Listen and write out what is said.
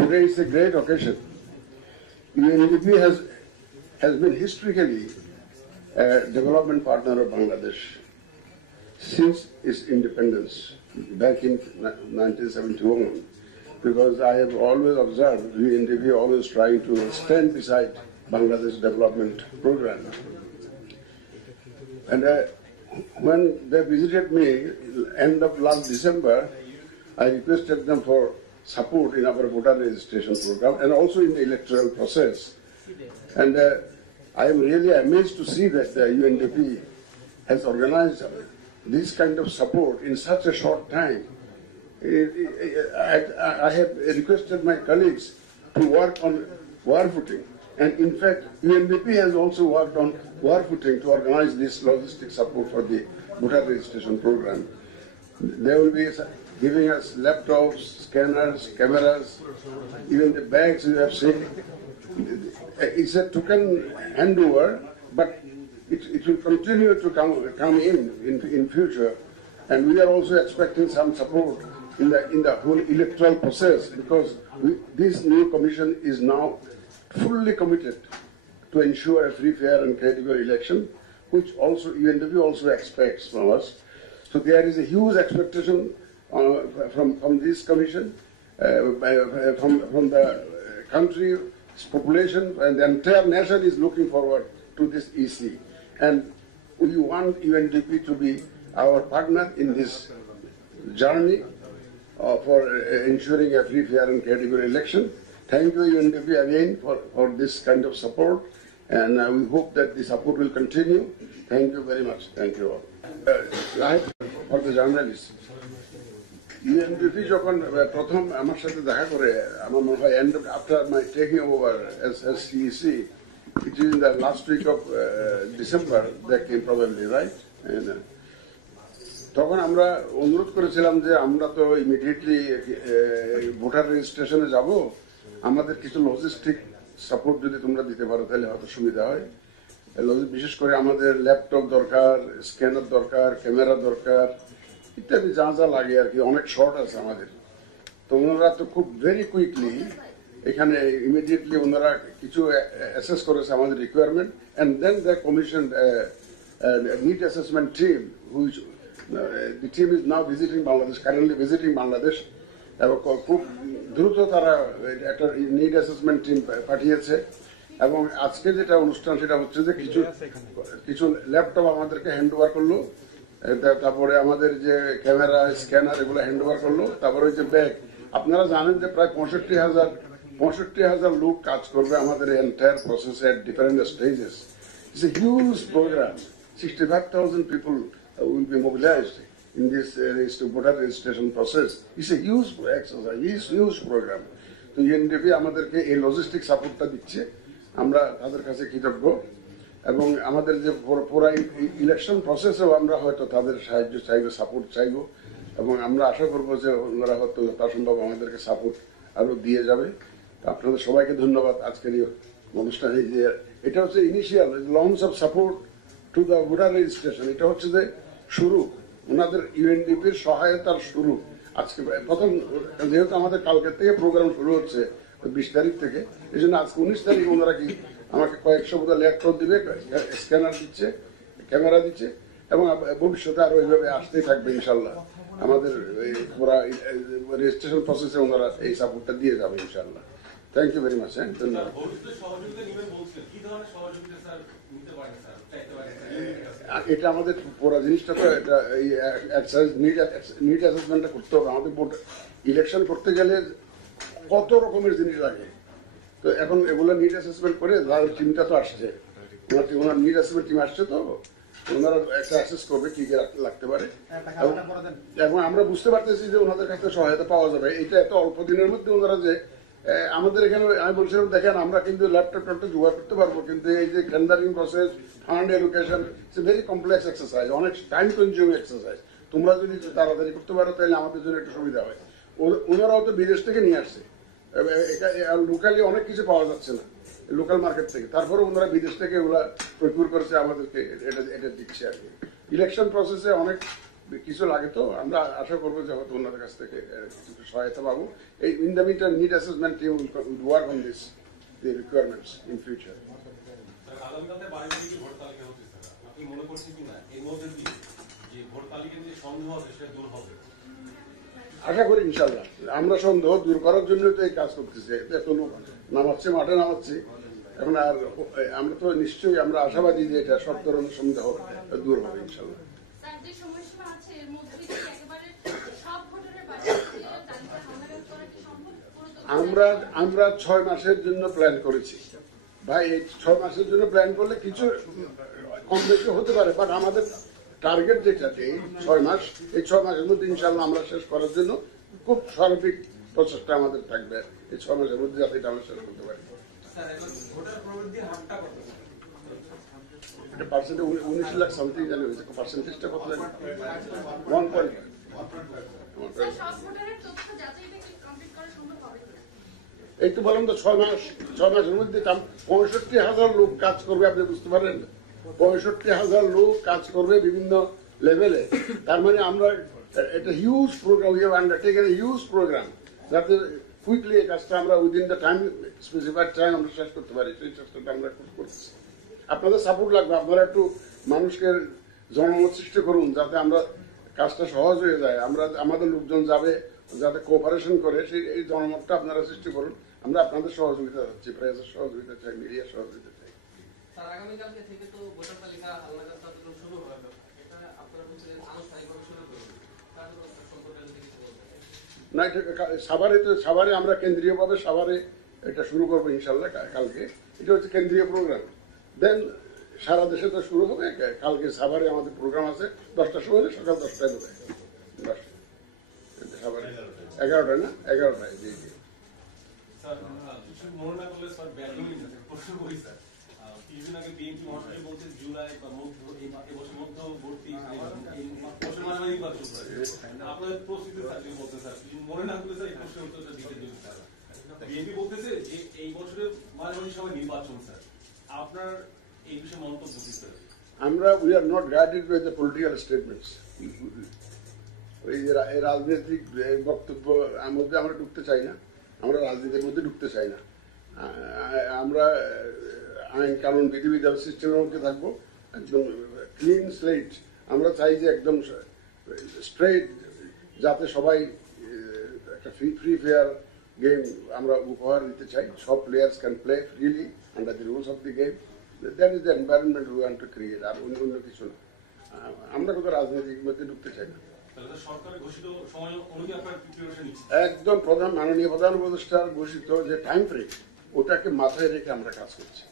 Today is a great occasion. UNDP has been historically a development partner of Bangladesh since its independence back in 1971, because I have always observed UNDP always trying to stand beside Bangladesh development program. And when they visited me end of last December, I requested them for support in our voter registration program and also in the electoral process. And I am really amazed to see that the UNDP has organized this kind of support in such a short time. I have requested my colleagues to work on war footing. And in fact, UNDP has also worked on war footing to organize this logistic support for the voter registration program. They will be giving us laptops, scanners, cameras, even the bags you have seen. It's a token handover, but it will continue to come in future. And we are also expecting some support in the whole electoral process, because this new commission is now fully committed to ensure a free, fair and credible election, which also UNDP also expects from us. So there is a huge expectation from this commission, from the country's population, and the entire nation is looking forward to this EC. And we want UNDP to be our partner in this journey for ensuring a free, fair and credible election. Thank you, UNDP, again for this kind of support, and we hope that the support will continue. Thank you very much. Thank you all. For the journalists, UNDP যখন প্রথম আমার সাথে দেখা করে, আমার মনে হয় after my taking over as CEC, it is in the last week of December that came probably, right? And, তখন আমরা অনুরোধ করেছিলাম যে আমরা তো ইমিডিয়েটলি ভোটার রেজিস্ট্রেশনে যাব, আমাদের কিছু লজিস্টিক সাপোর্ট যদি তোমরা দিতে পারো তাহলে হয়তো সুবিধা হয়। বিশেষ করে আমাদের ল্যাপটপ দরকার, স্ক্যানার দরকার, ক্যামেরা দরকার, ইত্যাদি যা যা লাগে আর কি, অনেক শর্ট আছে আমাদের। তো ওনারা তো খুব ভেরি কুইকলি এখানে ইমিডিয়েটলি ওনারা কিছু অ্যাসেস করেছে আমাদের requirement, and then the commission need assessment team, which the team is now visiting Bangladesh, currently visiting Bangladesh, এবং খুব দ্রুত তারা একটা নিড অ্যাসেসমেন্ট টিম পাঠিয়েছে। এবং আজকে যেটা অনুষ্ঠান সেটা হচ্ছে যে কিছু ল্যাপটপ আমাদেরকে হ্যান্ড ওভার করলো, তারপরে আমাদের যে ক্যামেরা, স্ক্যানার এগুলো হ্যান্ড ওভার করলো, তারপরে ওই যে ব্যাগ। আপনারা জানেন যে প্রায় 65,000 লোক কাজ করবে আমাদের এন্টায়ার প্রসেসে at different stages. It's a huge program. 65,000 people will be mobilized in this voter registration process. It's a huge exercise, huge program. তো UNDP আমাদেরকে এই লজিস্টিক সাপোর্টটা দিচ্ছে, আমরা তাদের কাছে কৃতজ্ঞ। এবং আমাদের যে পুরো ইলেকশন প্রসেসেও আমরা হয়তো তাদের সাহায্য চাইবো, সাপোর্ট চাইবো, এবং আমরা আশা করবো যে ওনারা হয়তো যথাসম্ভব আমাদেরকে সাপোর্ট আরো দিয়ে যাবে। আপনাদের সবাইকে ধন্যবাদ আজকের এই অনুষ্ঠানে। যে এটা হচ্ছে initial launch of support to the voter registration, এটা হচ্ছে যে শুরু, ওনাদের ইউএনডিপির সহায়তার শুরু। আজকে প্রথম, যেহেতু আমাদের কালকের থেকে প্রোগ্রাম শুরু হচ্ছে 20 তারিখ থেকে, এই জন্য আজকে 19 তারিখ ওনারা কি আমাকে কয়েকশো বোধ ল্যাপটপ দিবে, স্ক্যানার দিচ্ছে, ক্যামেরা দিচ্ছে, এবং ভবিষ্যতে আরো এইভাবে আসতেই থাকবে ইনশাল্লাহ। আমাদের পুরা রেজিস্ট্রেশন প্রসেসে ওনারা এই সাপোর্টটা দিয়ে যাবে ইনশাল্লাহ। Thank you very much. হ্যাঁ, ধন্যবাদ। এটা আমাদের পুরো জিনিসটা তো এটা নিড অ্যাসেসমেন্টটা করতে হবে। আমাদের ইলেকশন করতে গেলে কত রকমের জিনিস লাগে, তো এখন এগুলো নিড অ্যাসেসমেন্ট করে টিমটা তো আসছে, ওনার নিড অ্যাসেসমেন্ট টিম আসছে, তো ওনারা একটা অ্যাসেস করবে কি কি লাগতে পারে। এবং আমরা বুঝতে পারতেছি যে ওনাদের কাছে সহায়তা পাওয়া যাবে। এটা এত অল্প দিনের মধ্যে ওনারা যে আমাদের এখানে, আমি বলছিলাম দেখেন আমরা কিন্তু ল্যাপটপ জোগাড় করতে পারবো, কিন্তু এই যে tendering process, fund allocation, it's a very complex exercise, অনেক টাইম কনজিউমিং এক্সারসাইজ। তোমরা যদি তাড়াতাড়ি করতে পারো তাহলে আমাদের জন্য একটু সুবিধা হয়। ওনারাও তো বিদেশ থেকে নিয়ে আসছে, লোকালি অনেক কিছু পাওয়া যাচ্ছে না লোকাল মার্কেট থেকে, তারপরে ওনারা বিদেশ থেকে ওগুলা প্রকিউর করেছে, আমাদেরকে এটা দিচ্ছে আর কি। ইলেকশন প্রসেসে অনেক কিছু লাগে তো আমরা আশা করবো যে হয়তো ওনাদের কাছ থেকে কিছু সহায়তা পাবো। এই in the metre need assessment team will work on this the requirements in future. আগামীকালকে বাড়ি ভোট তালিকা হচ্ছে স্যার, আপনি মনে করছেন কিনা এর মধ্যে দিয়ে যে ভোট তালিকার যে সন্দেহ আছে সেটা দূর হবে? আশা করি ইনশাল্লাহ। আমরা সন্দেহ দূর করার জন্য তো এই কাজ করতেছি, এত লোক নামাচ্ছে, মাঠে নামাচ্ছি। এখন আর আমরা তো নিশ্চয়ই আমরা আশাবাদী যে এটা সব ধরনের সন্দেহ দূর হবে ইনশাল্লাহ। আমরা 6 মাসের জন্য প্ল্যান করেছি ভাই। এই 6 মাসের জন্য প্ল্যান করলে কিছু কম বেশি হতে পারে, বাট আমাদের টার্গেট যেটা এই 6 মাস, এই 6 মাসের মধ্যে ইনশাল্লাহ আমরা শেষ করার জন্য খুব সার্বিক প্রচেষ্টা আমাদের থাকবে এই 6 মাসের মধ্যে, যাতে এটা আমরা শেষ করতে পারি। পার্সেন্টে 19 লাখ সামথিং জানি হয়েছে, পার্সেন্টেজটা কত জানি 1.5। এই তো বললাম তো 6 মাসের মধ্যে 65,000 লোক কাজ করবে, আপনি বুঝতে পারেন 65,000 লোক কাজ করবে বিভিন্ন লেভেলে। তার মানে আমরা এটা huge programme, we have undertaken a huge programme, যাতে কুইকলি এই কাজটা আমরা within the time specified time আমরা শেষ করতে পারি, সেই চেষ্টাটা আমরা করছি। আপনাদের সাপোর্ট লাগবে, আপনারা একটু মানুষকে জনমত সৃষ্টি করুন যাতে আমরা কাজটা সহজ হয়ে যায়। আমরা আমাদের লোকজন যাবে যাতে কোঅপারেশন করে, সেই এই জনমতটা আপনারা সৃষ্টি করুন। আমরা আপনাদের সহযোগিতা চাচ্ছি, প্রেসের সহযোগিতা চাই, মিডিয়ার সহযোগিতা চাই। আগামীকালকে থেকে তো ভোটার তালিকা হালনাগাদ কার্যক্রম শুরু হবে, এটা আপনারা বলছেন আনুষ্ঠানিকভাবে শুরু করবেন, না সাভারে আমরা কেন্দ্রীয়ভাবে সাভারে এটা শুরু করবো ইনশাল্লাহ কালকে। এটা হচ্ছে কেন্দ্রীয় প্রোগ্রাম, দেন সারা দেশে তো শুরু হবে। কালকে সাভারে আমাদের প্রোগ্রাম আছে 10টার সময়, সকাল 10টায় বোধ হয়, 10টা সাভারে 11টায় না 11টায়। জি জি স্যার, কিছু মনে না করলে স্যার ব্যাকগ্রাউন্ড প্রশ্ন করি স্যার। কিছুদিন আগে বিএনপি মহাসচিব বলছে জুলাই বা এবছর মধ্যবর্তী বছর মাঝামাঝি নির্বাচন করে। আপনাদের প্রস্তুতি থাকলে বলতে স্যার, মনে না করলে স্যার এই প্রশ্নের উত্তরটা দিতে দিন স্যার। বিএনপি বলতেছে যে এই বছরের মাঝামাঝি সময় নির্বাচন স্যার, আপনার এই বিষয়ে মন্তব্য কি স্যার? আমরা we are not guided by the political statements. ওই রাজনৈতিক বক্তব্য মধ্যে আমরা ঢুকতে চাই না, আমরা রাজনীতির মধ্যে ঢুকতে চাই না। আমরা আইন কানুন বিধিবিধান সিস্টেমের মধ্যে থাকবো, একদম ক্লিন স্লেট। আমরা চাই যে একদম স্ট্রেট, যাতে সবাই একটা ফ্রি ফেয়ার গেম আমরা উপহার দিতে চাই। সব players can play freely under the rules of the game. That is the environment we want to create, আর অন্য কিছু না। আমরা কোথাও রাজনীতির মধ্যে ঢুকতে চাই না। একদম মাননীয় প্রধান উপদেষ্টার ঘোষিত যে টাইম ফ্রেম, ওটাকে মাথায় রেখে আমরা কাজ করছি।